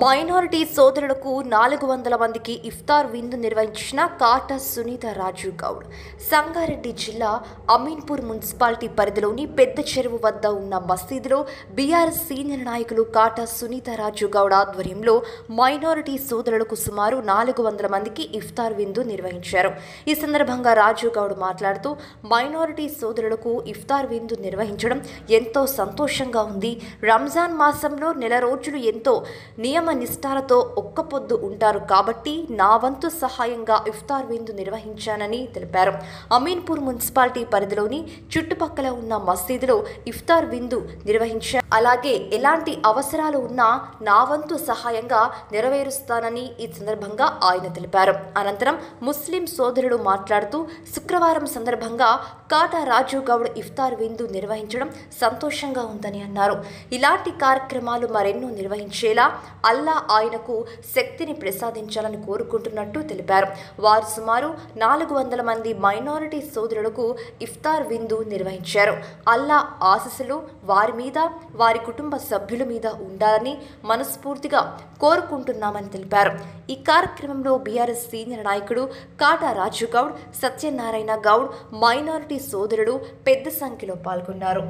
Minority సోదరులకు 400 మందికి ఇఫ్తార్ విందు నిర్వహించిన కాటా సునీత రాజు గౌడ్. సంగారెడ్డి జిల్లా అమీన్పూర్ మున్సిపాలిటీ పరిధిలోని పెద్ద చెరువు వద్ద ఉన్న మసీదులో బీఆర్ఎస్ సీనియర్ నాయకులు కాటా సునీత రాజు గౌడ్ ఆధ్వర్యంలో మైనారిటీ సోదరులకు సుమారు 400 మందికి ఇఫ్తార్ విందు నిర్వహించారు. ఈ సందర్భంగా రాజు గౌడ్ మాట్లాడుతూ మైనారిటీ సోదరులకు ఇఫ్తార్ విందు నిర్వహించడం ఎంతో సంతోషంగా ఉంది. రంజాన్ మాసంలో నెల రోజులు ఎంతో నియమ నిష్ఠాలతో ఒక్క పొద్దు ఉంటారు కాబట్టి నా వంతు సహాయంగా ఇఫ్తార్ విందు నిర్వహించానని తెలిపారు. అమీన్పూర్ మున్సిపాలిటీ పరిధిలోని చుట్టుపక్కల ఉన్న మసీదులో ఇఫ్తార్ విందు నిర్వహించారు. అలాగే ఎలాంటి అవసరాలు ఉన్నా నా వంతు సహాయంగా నెరవేరుస్తానని ఈ సందర్భంగా ఆయన తెలిపారు. అనంతరం ముస్లిం సోదరుడు మాట్లాడుతూ శుక్రవారం సందర్భంగా కాటా రాజు గౌడ్ ఇఫ్తార్ విందు నిర్వహించడం సంతోషంగా ఉందని అన్నారు. ఇలాంటి కార్యక్రమాలు మరెన్నో నిర్వహించేలా అల్లా ఆయనకు శక్తిని ప్రసాదించాలని కోరుకుంటున్నట్టు తెలిపారు. వారు సుమారు 400 మంది మైనారిటీ సోదరులకు ఇఫ్తార్ విందు నిర్వహించారు. అల్లా ఆశీస్సులు వారి మీద, వారి కుటుంబ సభ్యుల మీద ఉండాలని మనస్ఫూర్తిగా కోరుకుంటున్నామని తెలిపారు. ఈ కార్యక్రమంలో బీఆర్ఎస్ సీనియర్ నాయకుడు కాటా రాజు గౌడ్, సత్యనారాయణ గౌడ్, మైనారిటీ సోదరుడు పెద్ద సంఖ్యలో పాల్గొన్నారు.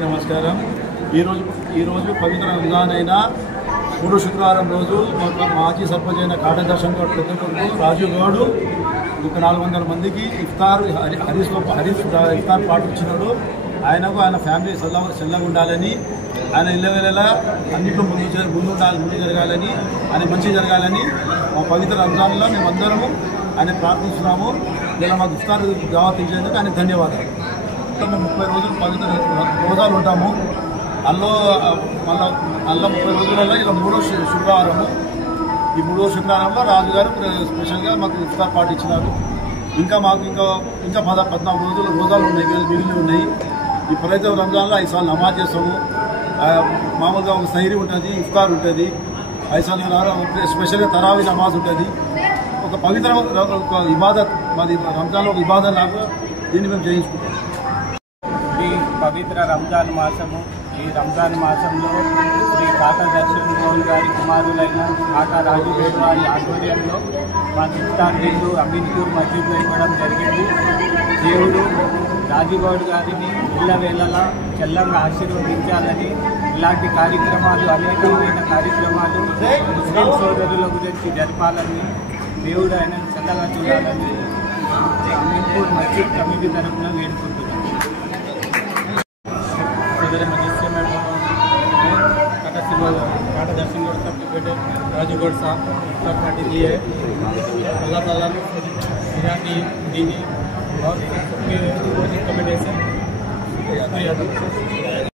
నమస్కారం. ఈరోజు పవిత్ర రంజాన్ అయిన 3 శుక్రవారం రోజు మాజీ సర్పంచ్ అయిన కాటా దర్శన్ గౌడ్ పెద్ద కొడుకు రాజు గౌడ్ ఇంకా 400 మందికి ఇఫ్తార్ ఇఫ్తార్ పాటించినాడు. ఆయనకు ఆయన ఫ్యామిలీ చల్లగా ఉండాలని, ఆయన ఇళ్ళవేళలా అన్నింటిలో ముందు జరగాలని, ఆయన మంచి జరగాలని మా పవిత్ర రంజాన్లో మేమందరము ఆయన ప్రార్థిస్తున్నాము. ఇలా మాకు ఇఫ్తార్ దావత్ ఇచ్చేందుకు ఆయన ధన్యవాదాలు. 30 రోజులు పవిత్ర రోజాలు ఉంటాము. మళ్ళీ 30 రోజులలో ఇలా 3వ శుక్రవారము. ఈ 3వ శుక్రవారంలో రాజుగారు స్పెషల్గా మాకు ఇఫ్తార్ పాటించినారు. మాకు ఇంకా 14 రోజులు రోజాలు ఉన్నాయి, మిగిలి ఉన్నాయి. ఈ పవిత్ర రంజాన్లో 5 సార్లు నమాజ్ చేస్తాము. మామూలుగా ఒక సైరీ ఉంటుంది, ఇఫ్తార్ ఉంటుంది. 5 సార్లు స్పెషల్గా తరావీ నమాజ్ ఉంటుంది. ఒక పవిత్ర ఒక ఇబాదత్, మాది రంజాన్లో ఒక ఇబాదత్ లాగా దీన్ని మేము చేయించుకుంటాం. ఈ పవిత్ర రంజాన్ మాసము, ఈ రంజాన్ మాసంలో శ్రీ కాటా దర్శన్ గౌడ్ గారి కుమారులైన కాటా రాజు గౌడ్ వారి ఆధ్వర్యంలో మాకు ఇఫ్తార్ విందు అమీన్పూర్ మసీదులో ఇవ్వడం జరిగింది. దేవుడు రాజుగౌడ్ గారిని ఇళ్ళవేళలా చల్లంగా ఆశీర్వదించాలని, ఇలాంటి కార్యక్రమాలు అనేకమైన కార్యక్రమాలు ముస్లిం సోదరుల గురించి జరపాలని, దేవుడు ఆయన చల్లగా చూడాలని అమీన్పూర్ మసీద్ కమిటీ తరఫున వేడుకుంటున్నాను. काटा दर्शन गौड़ साहब के बेटे राजू गौड़ साहब इफ्तार पार्टी दी है। अल्लाह ताला की दीनी और सबके कमेटी से शुक्रिया।